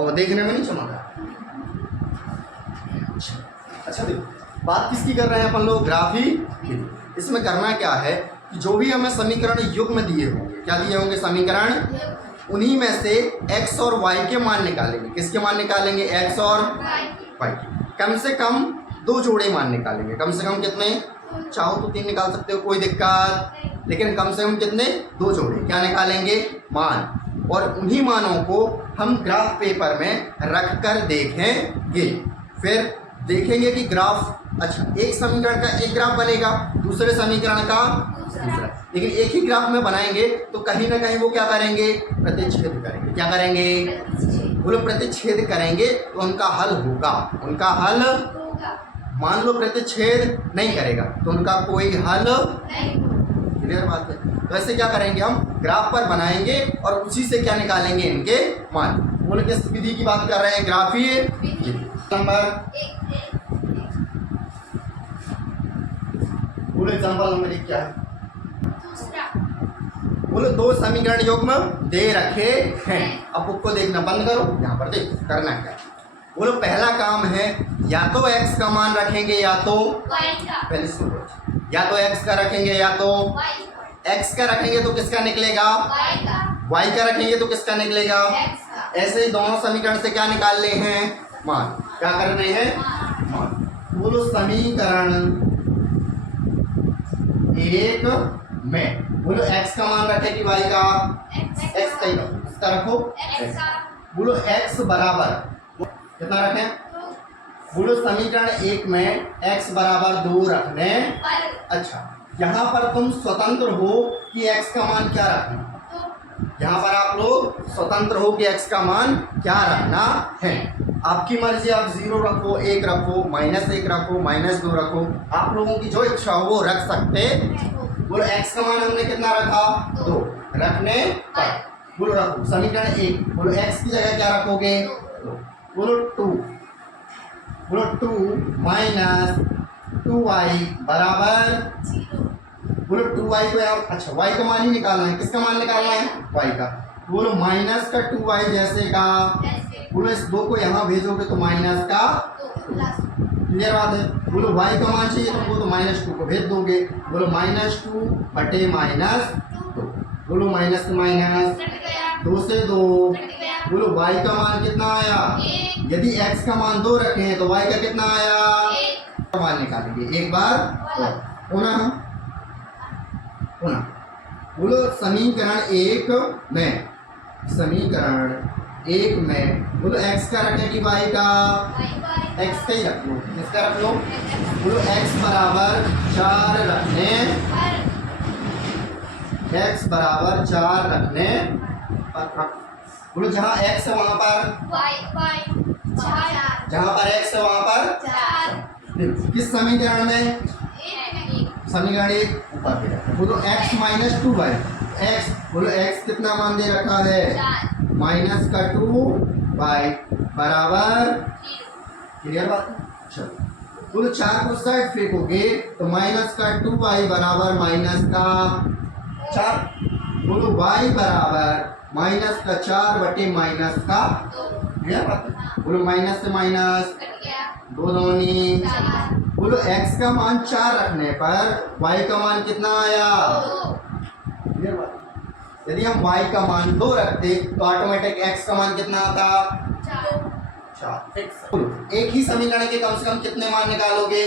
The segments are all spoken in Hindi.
और देखने में नहीं चमक रहा। अच्छा देखो बात किसकी कर रहे हैं अपन लोग, ग्राफी। इसमें करना क्या है कि जो भी हमें समीकरण युग्म दिए होंगे, क्या दिए होंगे समीकरण, उन्हीं में से x और y के मान निकालेंगे। किसके मान निकालेंगे, x और y। कम से कम 2 जोड़े मान निकालेंगे। कम से कम कितने, चाहो तो 3 निकाल सकते हो, कोई दिक्कत, लेकिन कम से कम कितने, 2 जोड़े क्या निकालेंगे, मान। और उन्हीं मानों को हम ग्राफ पेपर में रख कर देखेंगे। फिर देखेंगे कि ग्राफ, अच्छा एक समीकरण का एक ग्राफ बनेगा, दूसरे समीकरण का दूसरा, लेकिन एक ही ग्राफ में बनाएंगे तो कहीं ना कहीं वो क्या करेंगे, प्रतिच्छेद करेंगे। क्या करेंगे, वो लोग प्रतिच्छेद करेंगे तो उनका हल होगा। उनका हल, मान लो प्रतिच्छेद नहीं करेगा तो उनका कोई हल नहीं। क्लियर बात है। तो ऐसे क्या करेंगे, हम ग्राफ पर बनाएंगे और उसी से क्या निकालेंगे, इनके मान। वो लोग किस विधि की बात कर रहे हैं, ग्राफीय विधि। नंबर बोलो एग्जाम्पल नंबर 1 क्या है, बोलो 2 समीकरण युग्म दे रखे हैं। अब बुक को देखना बंद करो, यहाँ पर देखो करना क्या। बोलो पहला काम है, या तो x का मान रखेंगे या तो y का, पहले सुनो, या तो x का रखेंगे या तो x का रखेंगे तो किसका निकलेगा, y का रखेंगे तो किसका निकलेगा, ऐसे ही दोनों समीकरण से क्या निकाल ले हैं, मान। क्या कर रहे हैं, मान। बोलो समीकरण 1 में, बोलो x का मान रखे कि y का, x का ही रखो, इसका रखो x। बोलो x बराबर कितना रखें, बोलो समीकरण 1 में x बराबर 2 रखने। अच्छा यहाँ पर तुम स्वतंत्र हो कि x का मान क्या रखना, यहाँ पर आप लोग स्वतंत्र हो कि x का मान क्या रखना है। आपकी मर्जी, आप 0 रखो, 1 रखो, -1 रखो, -2 रखो, आप लोगों की जो इच्छा हो वो रख सकते। बोलो x का मान हमने कितना रखा, 2 रखने पर। बोलो रखो समीकरण 1, बोलो x की जगह क्या रखोगे, 2। बोलो 2, बोलो 2 माइनस 2y बराबर 0। बोलो 2y को यहाँ, अच्छा y का मान ही निकालना है, किसका मान निकालना है, y का। बोलो माइनस का 2y जैसे का, बोलो इस 2 को यहाँ भेजोगे तो माइनस का 2। क्लियर बात है। बोलो y का मान चाहिए तुमको तो -2 को भेज दोगे। बोलो -2 बटे -2, बोलो माइनस से माइनस, 2 से 2। बोलो y का मान कितना आया, यदि x का मान 2 रखे हैं तो y का कितना आया, 1 मान निकालेंगे एक बार पुनः। बोलो समीकरण 1 में, समीकरण 1 में बोलो x का रखें कि y का, x का ही रख लो, किसका रख लो, बोलो x बराबर 4 रखने, x बराबर 4 रखने पर। बोलो जहाँ x है वहाँ पर जहाँ पर x है वहाँ पर किस समीकरण में, समीकरण 1 ऊपर पे रखा। बोलो x माइनस 2y, x, बोलो x कितना मान दे रखा है, -2y बराबर। क्लियर बात है। चलो बोलो 4 को साइड फेंकोगे तो -2y बराबर -4। बोलो y बराबर -4 बटे -2। क्लियर बात है। बोलो माइनस से माइनस, 2 दूनी। बोलो x का मान 4 रखने पर y का मान कितना आया, 2। क्लियर बात है। यदि हम y का मान 2 रखते तो ऑटोमेटिक x का मान कितना आता, 4। एक ही समीकरण के कम से कम कितने मान निकालोगे,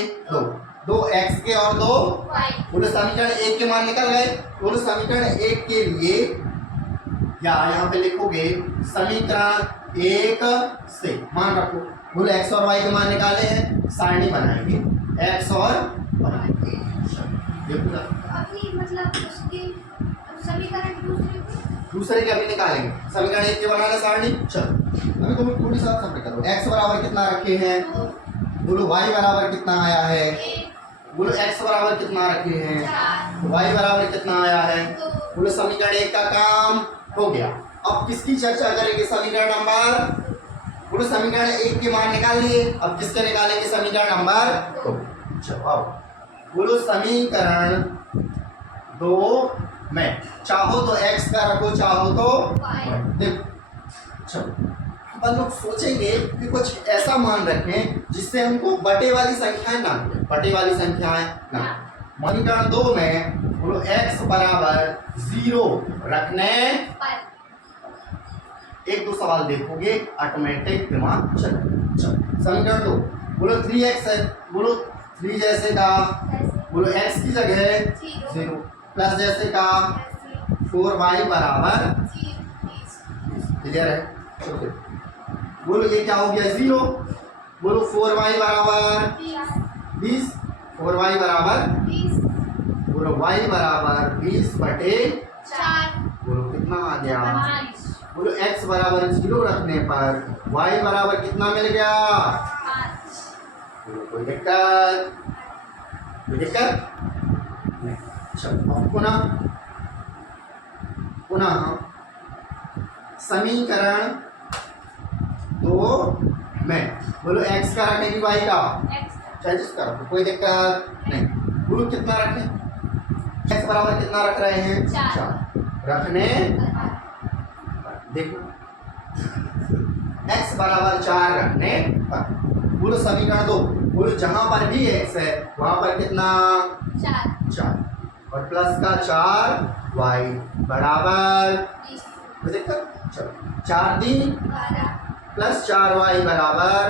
2 x के और 2 y। बोलो समीकरण 1 के मान निकल गए। बोलो समीकरण 1 के लिए या यहाँ पे लिखोगे समीकरण 1 से मान रखो। बोलो x और y के मान निकाले हैं, सारणी बनाएंगे x और y। मतलब उसके समीकरण दूसरे के अभी निकालेंगे, समीकरण 1 के बनाना सारणी। चलो अभी तुम थोड़ी सा समझ करो, x बराबर कितना रखे हैं, बोलो y बराबर कितना आया है, बोलो x बराबर कितना रखे हैं, y बराबर कितना आया है। बोलो समीकरण 1 का काम हो गया। अब किसकी चर्चा करेंगे, समीकरण नंबर, बोलो समीकरण 1 के मान निकाल लिए, अब किसके निकालेंगे, समीकरण नंबर 2। चलो अब बोलो समीकरण 2 में चाहो तो x का रखो, चाहो तो y। देखो चलो अपन लोग सोचेंगे कि कुछ ऐसा मान रखें जिससे हमको बटे वाली संख्याएं ना मिले, बटे वाली संख्याएं ना। समीकरण 2 में बोलो x बराबर 0 रखने पर एक दो सवाल देखोगे ऑटोमेटिक दिमाग चल। समीकरण 2 बोलो 3x है, बोलो 3 जैसे का बोलो x की जगह 0 प्लस जैसे का 4y बराबर क्लियर है। ओके बोलो ये क्या हो गया 0, बोलो 4y बराबर 20, 4y बराबर बोलो y बराबर 20 बटे बोलो कितना आ गया, बोलो x बराबर 0 रखने पर y बराबर कितना मिल गया, बोलो कोई दिक्कत नहीं। चलो अब पुनः समीकरण 2 में बोलो x का रखेंगे y का चेंजेस करो कोई दिक्कत नहीं। बोलो कितना रखें, x बराबर कितना रख रहे हैं 4 रखने देखो x बराबर 4 रखने पर बोलो समीकरण 2 बोलो जहां पर भी x है वहां पर कितना 4 और प्लस का 4y बराबर देखो चलो 4 दी प्लस 4y बराबर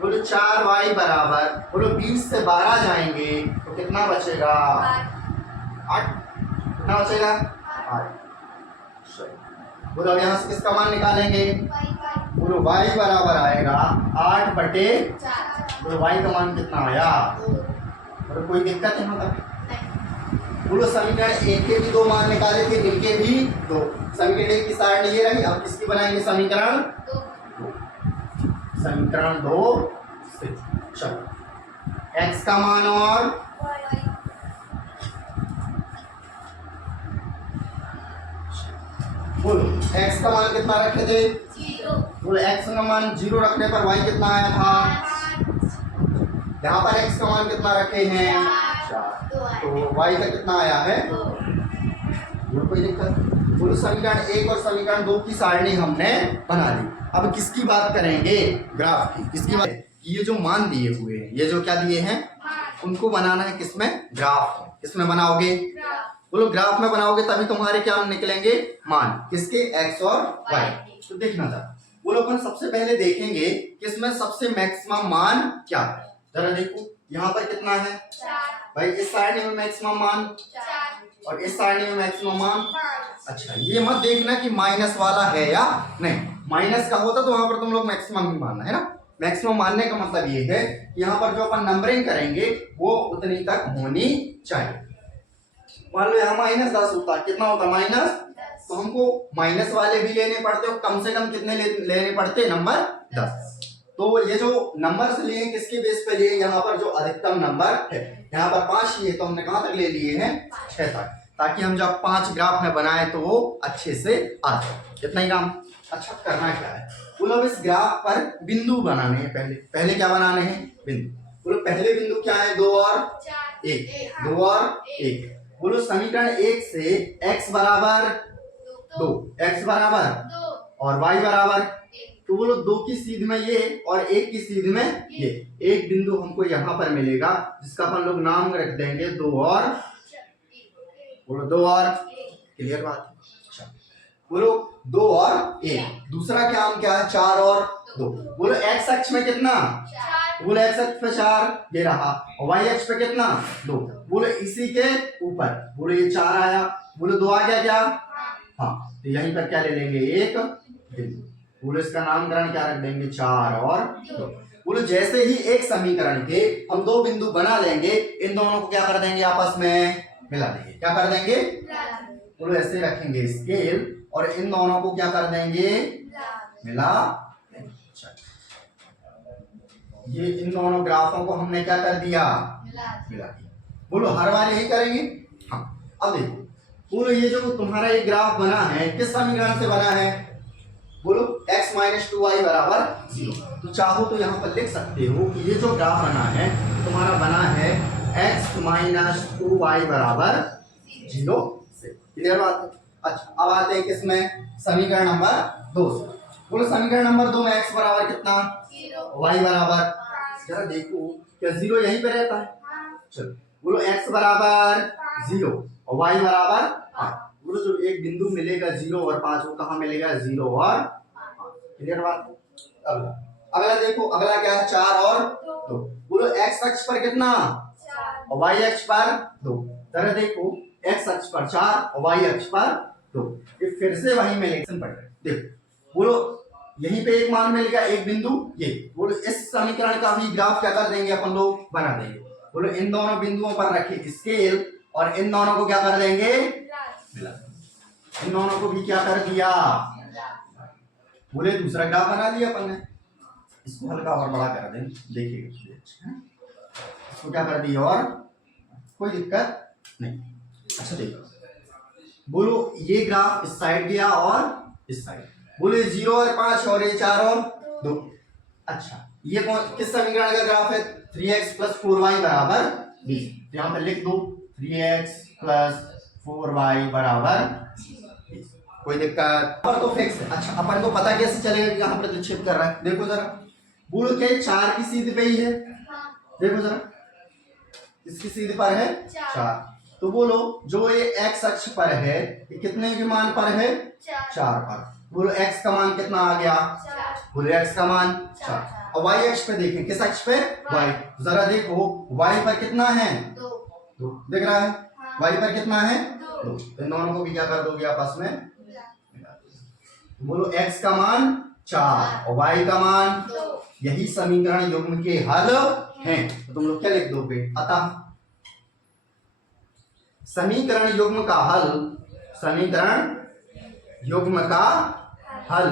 बोलो 4y बराबर बोलो 20 से 12 जाएंगे तो कितना बचेगा 8, कितना बचेगा 8। बोलो अब यहाँ से किसका मान निकालेंगे, बोलो y बराबर आएगा 8 बटे बोलो y का मान कितना आया, बोलो कोई दिक्कत यहाँ तक। बोलो समीकरण 1 के भी 2 मान निकाले थे, इनके भी 2। समीकरण 1 की सारणी ये रही, अब किसकी बनाएंगे समीकरण 2 से। चलो x का मान और बोलो x का मान कितना रखे थे, बोलो x का मान 0 रखने पर y कितना आया था, यहाँ पर x का मान कितना रखे हैं 4 तो y का कितना आया है, बोलो कोई दिक्कत। बोलो समीकरण 1 और समीकरण 2 की सारणी हमने बना ली। अब किसकी बात करेंगे, ग्राफ की। किसकी बात, ये जो मान दिए हुए हैं, ये जो क्या दिए हैं उनको बनाना है किसमें, ग्राफ। किसमें बनाओगे, बोलो ग्राफ में बनाओगे तभी तुम्हारे क्या निकलेंगे मान, किसके x और y। तो देखना था, बोलो अपन सबसे पहले देखेंगे किसमें सबसे मैक्सिमम मान क्या है। जरा देखो यहाँ पर कितना है भाई, इस सारणी में मैक्सिमम मान और इस सारणी में मैक्सिमम मान। अच्छा ये मत देखना कि माइनस वाला है या नहीं, माइनस का होता तो वहां पर तुम लोग मैक्सिमम ही मानना है ना। मैक्सिमम मानने का मतलब ये है कि यहाँ पर जो अपन नंबरिंग करेंगे वो उतनी तक होनी चाहिए। मान लो यहाँ -10 होता, कितना होता -, तो हमको माइनस वाले भी लेने पड़ते और कम से कम कितने लेने पड़ते, नंबर 10। तो ये जो नंबर लिए किसके बेस पे लिए, यहाँ पर जो अधिकतम नंबर है, यहाँ पर 5 लिए तो हमने कहाँ तक ले लिए हैं 6 तक, ताकि हम जब 5 ग्राफ में बनाए तो वो अच्छे से आ जाए। इतना ही काम। अच्छा करना क्या है, बोलो इस ग्राफ पर बिंदु बनाने हैं। पहले क्या बनाने हैं, बिंदु। बोलो पहले बिंदु क्या है 2 और 1, 2 और 1। बोलो समीकरण 1 से x बराबर 2, x बराबर और y बराबर, तो बोलो 2 की सीध में ये और 1 की सीध में ये, एक बिंदु हमको यहाँ पर मिलेगा जिसका अपन लोग नाम रख देंगे 2 और, बोलो 2 और, क्लियर बात। अच्छा बोलो 2 और 1। दूसरा क्या हम क्या है 4 और 2। बोलो x अक्ष में कितना, बोलो x अक्ष पे 4 ये रहा और y अक्ष पे कितना 2। बोलो इसी के ऊपर बोलो ये 4 आया, बोलो 2 आ गया क्या, हाँ तो यहीं पर क्या ले लेंगे एक बिंदु। बोलो इसका नामकरण क्या रख देंगे 4 और 2। बोलो जैसे ही एक समीकरण के हम 2 बिंदु बना लेंगे, इन दोनों को क्या कर देंगे आपस में मिला देंगे। क्या कर देंगे, बोलो ऐसे रखेंगे स्केल और इन दोनों को क्या कर देंगे मिला। ये इन दोनों ग्राफों को हमने क्या कर दिया मिला दिया। बोलो हर बार यही करेंगे। हाँ अब देखो, बोलो ये जो तुम्हारा ये ग्राफ बना है किस समीकरण से बना है, बोलो x - 2y बराबर 0। तो चाहो तो यहाँ पर लिख सकते हो कि ये जो ग्राफ बना है तुम्हारा बना है x - 2y बराबर 0 से। क्लियर बात है। अच्छा अब आते हैं किसमें, समीकरण नंबर 2 से। बोलो समीकरण नंबर 2 में x बराबर कितना, 0 y बराबर, जरा देखो क्या 0 यहीं पे रहता है। हाँ चलो बोलो x बराबर 0 और y बराबर 5। बोलो जो एक बिंदु मिलेगा 0 और 5 वो कहाँ मिलेगा, 0 और 5। क्लियर बात है। अगला अगला देखो, अगला क्या है, 4 और 2। बोलो x अक्ष पर कितना 4 और y अक्ष पर 2। जरा देखो x अक्ष पर 4 और y अक्ष पर 2, ये फिर से वही मिलेगा। पढ़ रहे देखो, बोलो यहीं पे एक मान मिल गया, एक बिंदु ये। बोलो इस समीकरण का भी ग्राफ क्या कर देंगे अपन लोग, बना देंगे। बोलो इन दोनों बिंदुओं पर रखे स्केल और इन दोनों को क्या कर देंगे, मिला। इन दोनों को भी क्या कर दिया, बोले दूसरा ग्राफ बना दिया अपन ने। इसको हल्का और बड़ा कर दें, देखिएगा इसको क्या कर दिया, और कोई दिक्कत नहीं। अच्छा देखो, बोलो ये ग्राफ इस साइड गया और इस साइड, बोले 0 और 5 और ये 4 और 2। अच्छा ये कौन किस समीकरण का ग्राफ है, 3x + 4y बराबर 20। तो यहाँ पे लिख दो 3x + 4y बराबर 20। कोई दिक्कत, पर तो फिक्स है। अच्छा अपन को पता कैसे चलेगा कि यहाँ प्रतिच्छेद कर रहा है, देखो जरा। बोलो क्या 4 की सीध पे ही है, देखो जरा इसकी सीध पर है 4। तो बोलो जो ये x अक्ष पर है ये कितने के मान पर है, 4 पर। बोलो x का मान कितना आ गया, बोलो x का मान 4। और y अक्ष पे देखें, किस अक्ष पे, y। जरा देखो y पर कितना है, 2 दिख रहा है, y पर कितना है 2। इन दोनों को भी क्या कर दोगे आपस में मिला दो। बोलो x का मान 4 और y का मान 2। यही समीकरण युग्म के हल हैं। तो तुम लोग क्या लिख दोगे, अतः समीकरण युग्म का हल, समीकरण युग्म का हल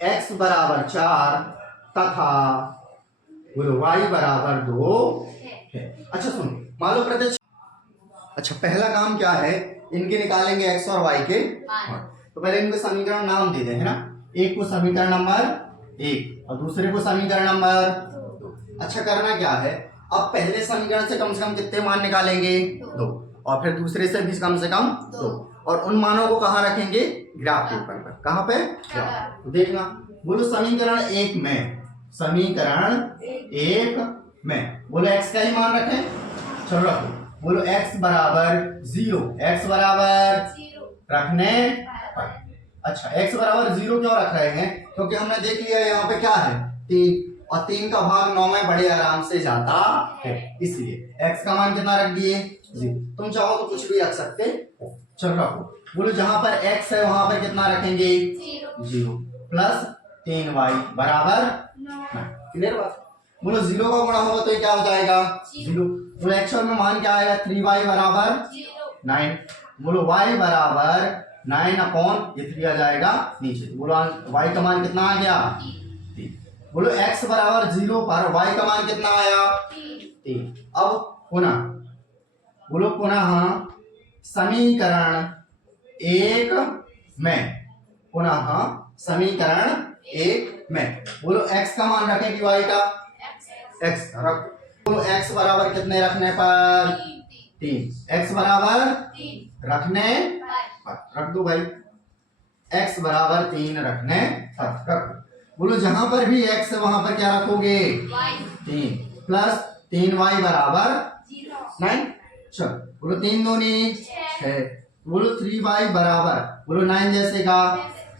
x बराबर 4 तथा बोलो y बराबर 2 है। अच्छा सुनो, मान लो प्रत्यक्ष। अच्छा पहला काम क्या है, इनके निकालेंगे x और y के मान। तो पहले इनको समीकरण नाम दे दें, है ना। एक को समीकरण नंबर 1 और दूसरे को समीकरण नंबर 2। अच्छा करना क्या है, अब पहले समीकरण से कम कितने मान निकालेंगे, 2, और फिर दूसरे से भी कम 2, और उन मानों को कहाँ रखेंगे, ग्राफ पेपर पर। कहाँ पे, ग्राफ। तो देखना, बोलो समीकरण 1 में, समीकरण 1 में बोलो x का ही मान रखें, चलो रखो। बोलो x बराबर 0, x बराबर 0 रखने पर। अच्छा x बराबर 0 क्यों रख रहे हैं, क्योंकि हमने देख लिया यहाँ पे क्या है 3, और 3 का भाग 9 में बड़े आराम से जाता है, इसलिए x का मान कितना रख दिए, 0। तुम चाहो तो कुछ भी रख सकते हो, चलो रखो। बोलो जहां पर x है वहां पर कितना रखेंगे, 0 प्लस 3y बराबर 9। क्लियर बात। बोलो 0 का गुणा होगा तो ये क्या हो जाएगा, 0। बोलो एक्चुअल में मान क्या आएगा, 3y बराबर 9। बोलो y बराबर 9 अपॉन ये 3 आ जाएगा नीचे। बोलो y का मान कितना आ गया, 3। बोलो x बराबर 0 पर y का मान कितना आया, 3। अब पुनः बोलो पुनः समीकरण 1 में, पुनः समीकरण 1 में बोलो x का मान रखें कि y का, x रख। बोलो x बराबर कितने रखने पर, 3। x बराबर रखने पर रख दो भाई, x बराबर 3 रखने पर रख। बोलो जहां पर भी x है वहां पर क्या रखोगे, 3 प्लस 3y बराबर 9। चलो बोलो 3 दूनी 6। बोलो 3y बराबर, बोलो 9 जैसे का,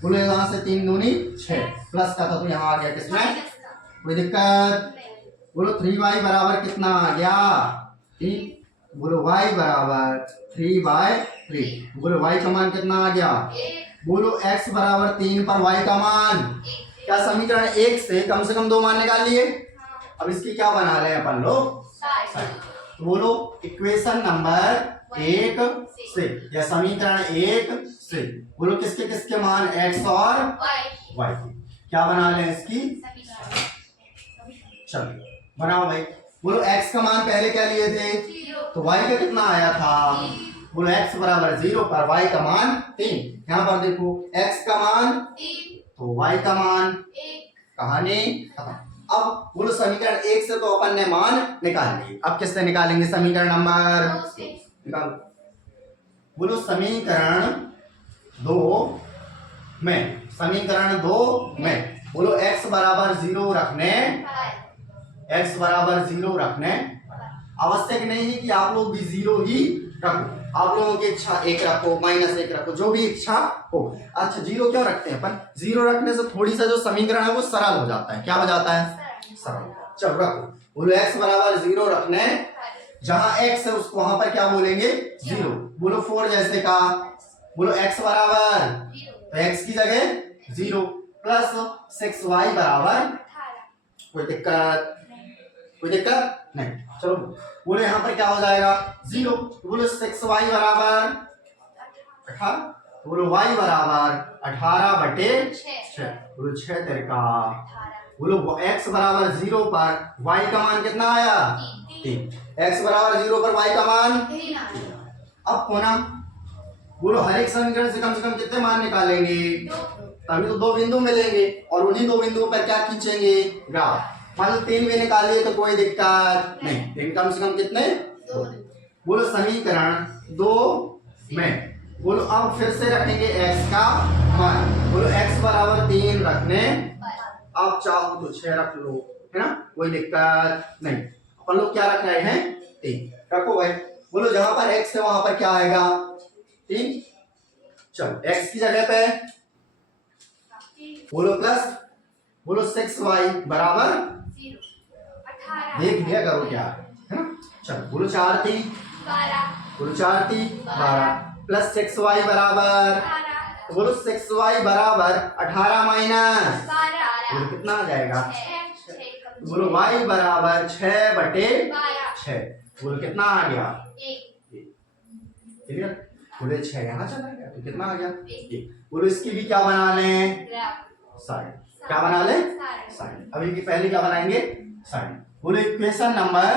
बोलो यहाँ से 3 दूनी 6 प्लस का था तो यहाँ आ गया किसमें, कोई दिक्कत। बोलो 3y बराबर कितना आ गया, 3। बोलो y बराबर 3/3। बोलो y का मान कितना आ गया, बोलो x बराबर 3 पर y का मान, क्या समीकरण 1 से कम 2 मान निकाल लिए। अब इसकी क्या बना रहे हैं अपन लोग, तो बोलो इक्वेशन नंबर 1 से या समीकरण 1 से बोलो किसके किसके मान, x और y के क्या बना रहे हैं इसकी, चलिए बनाओ भाई। बोलो x का मान पहले क्या लिए थे, तो y का कितना आया था, बोलो x बराबर 0 पर y का मान 3। यहाँ पर देखो x का मान तो y का मान, कहानी खत्म। अब बोलो समीकरण 1 से तो अपन ने मान निकाल लिए, अब किससे निकालेंगे, समीकरण नंबर 2 निकालो। बोलो समीकरण 2 में, समीकरण 2 में बोलो x बराबर 0 रखने, x बराबर 0 रखने, आवश्यक नहीं है कि आप लोग भी 0 ही रखो, आप लोगों की इच्छा 1 रखो, -1 रखो, जो भी इच्छा हो। अच्छा 0 क्यों रखते हैं अपन? 0 रखने से थोड़ी सा जो समीकरण है वो सरल हो जाता है। क्या हो जाता है? सरल। चलो रखो, बोलो x बराबर 0 रखने, जहां x है उसको वहां पर क्या बोलेंगे? 0। बोलो 4 जैसे का, बोलो x बराबर, तो x की जगह 0 प्लस 6y बराबर, कोई दिक्कत? कोई दिक्कत नहीं। चलो बोलो यहाँ पर क्या हो जाएगा? 0। बोलो 6y बराबर 18, बोलो y बराबर 18/6, बोलो 6 तिरका, बोलो x बराबर 0 पर y का मान कितना आया? 3। x बराबर 0 पर y का मान 3। अब होना, बोलो हर एक समीकरण से कम कितने मान निकालेंगे? तभी तो 2 बिंदु मिलेंगे और उन्हीं 2 बिंदुओं पर क्या खींचेंगे? ग्राफ। मान लो 3 भी निकाल लिए तो कोई दिक्कत नहीं, लेकिन कम से कम कितने? 2। बोलो समीकरण 2 में, बोलो अब फिर से रखेंगे x का मान, बोलो x बराबर 3 रखने, आप चाहो तो 6 रख लो, है ना, कोई दिक्कत नहीं। अपन लोग क्या रख रहे हैं? 3 रखो भाई। बोलो जहां पर x है वहां पर क्या आएगा? 3। चलो x की जगह पे बोलो प्लस, बोलो 6y बराबर 0, 18, देख लिया करो क्या है ना। चलो बोलो 4 3, 12, बोलो 4 3 12 प्लस 6y बराबर, 18, तो बोलो 6y बराबर 18 माइनस, 12, बोलो कितना आ जाएगा? 6, तो बोलो y बराबर 6/6, बोलो कितना आ गया? 1, क्लियर? बोले 6 यहाँ चला गया तो कितना आ गया? 1। बोलो इसकी भी क्या बना लें? साइन। क्या बना लें? साइन। अभी की पहले क्या बनाएंगे? साइन। बोलो इक्वेशन नंबर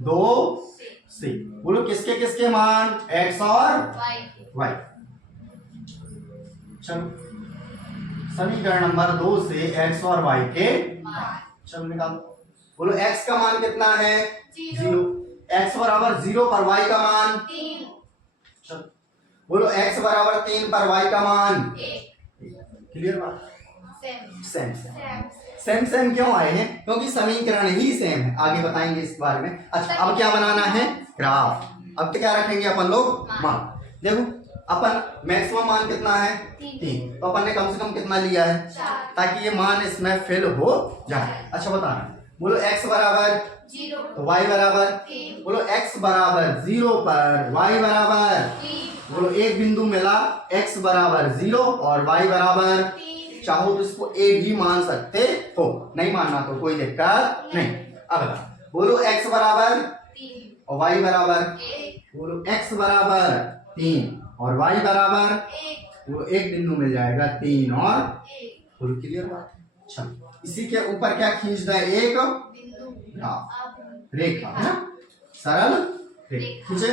2 से, बोलो किसके किसके मान? x और y। चलो समीकरण नंबर 2 से x और y के चलो निकालो। बोलो x का मान कितना है? 0। x बराबर 0 पर y का मान 3, चलो बोलो x बराबर 3 पर y का मान 1, क्लियर बात? सेम, सेम क्यों आए हैं? क्योंकि समीकरण ही सेम है, आगे बताएंगे इस बारे में। अच्छा अब क्या बनाना है? ग्राफ। अब क्या रखेंगे अपन लोग? मान। देखो अपन मैक्सिमम मान कितना है? 3, तो अपन ने कम से कम कितना लिया है? 4, ताकि ये मान इसमें फिल हो जाए। अच्छा बताना, बोलो x बराबर 0, तो y बराबर, 3, बोलो x बराबर 0 पर y बराबर, 3, बोलो एक बिंदु मिला x बराबर 0 और y बराबर, 3, चाहो तो इसको a भी मान सकते हो, नहीं मानना तो कोई दिक्कत नहीं। अगला बोलो x बराबर 3, और y बराबर, 1, बोलो x बराबर 3 और y बराबर, 1, बोलो एक बिंदु मिल जाएगा 3 और 1, बोलो क्लियर बात है। अच्छा इसी के ऊपर क्या खींच दे? एक बिंदु, रेखा, है ना, सरल रेखा खींचे।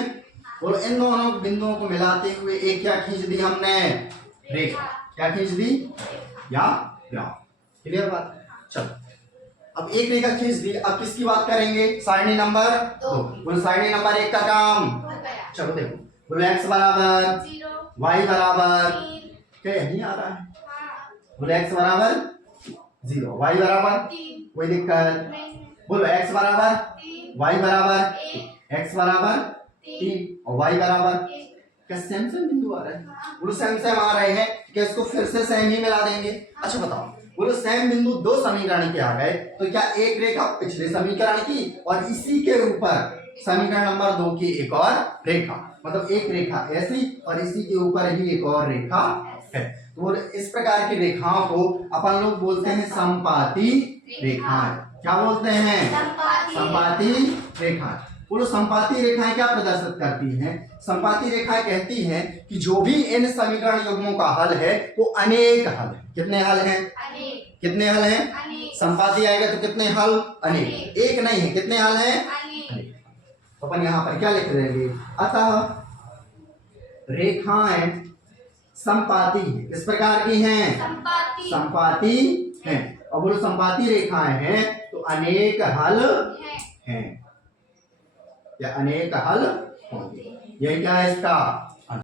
बोलो इन दोनों बिंदुओं को मिलाते हुए एक क्या खींच दी हमने? रेखा। क्या खींच दी? या क्लियर बात? चलो अब एक रेखा खींच दी, अब किसकी बात करेंगे? सारणी नंबर 2। बोलो सारणी नंबर 1 का काम। चलो देखो, बोलो x बराबर 0, y बराबर, 3, क्या यही आ रहा है? बोलो x बराबर 0 y बराबर, 3, कोई दिक्कत? नहीं, बोलो x बराबर 3, y बराबर, 1, x बराबर 3 और y बराबर, 1, क्या सेम बिंदु आ रहे हैं? बोलो सेम आ रहे हैं, क्या इसको फिर से सेम ही मिला देंगे? अच्छा बताओ, बोलो सेम बिंदु 2 समीकरण के आ गए तो क्या एक रेखा पिछले समीकरण की और इसी के ऊपर समीकरण नंबर 2 की एक और रेखा, मतलब एक रेखा ऐसी और इसी के ऊपर ही एक और रेखा है। तो इस प्रकार की रेखाओं को अपन लोग बोलते हैं संपाती रेखाएं। क्या बोलते हैं? संपाती रेखाएं। बोलो संपाती रेखाएं क्या प्रदर्शित करती हैं? संपाती रेखाएं कहती हैं कि जो भी इन समीकरण युग्मों का हल है वो अनेक हल है। कितने हल हैं? अनेक, कितने हल हैं? अनेक, संपाती आएगा तो कितने हल? अनेक। एक नहीं है, कितने हल हैं? अनेक। तो अपन यहाँ पर क्या लिख देंगे? अतः रेखाएं संपाती हैं। किस प्रकार की हैं? संपाती संपाती हैं। और बोलो संपाती रेखाएं हैं तो अनेक हल है, हैं या अनेक हल होंगे। यही क्या है इसका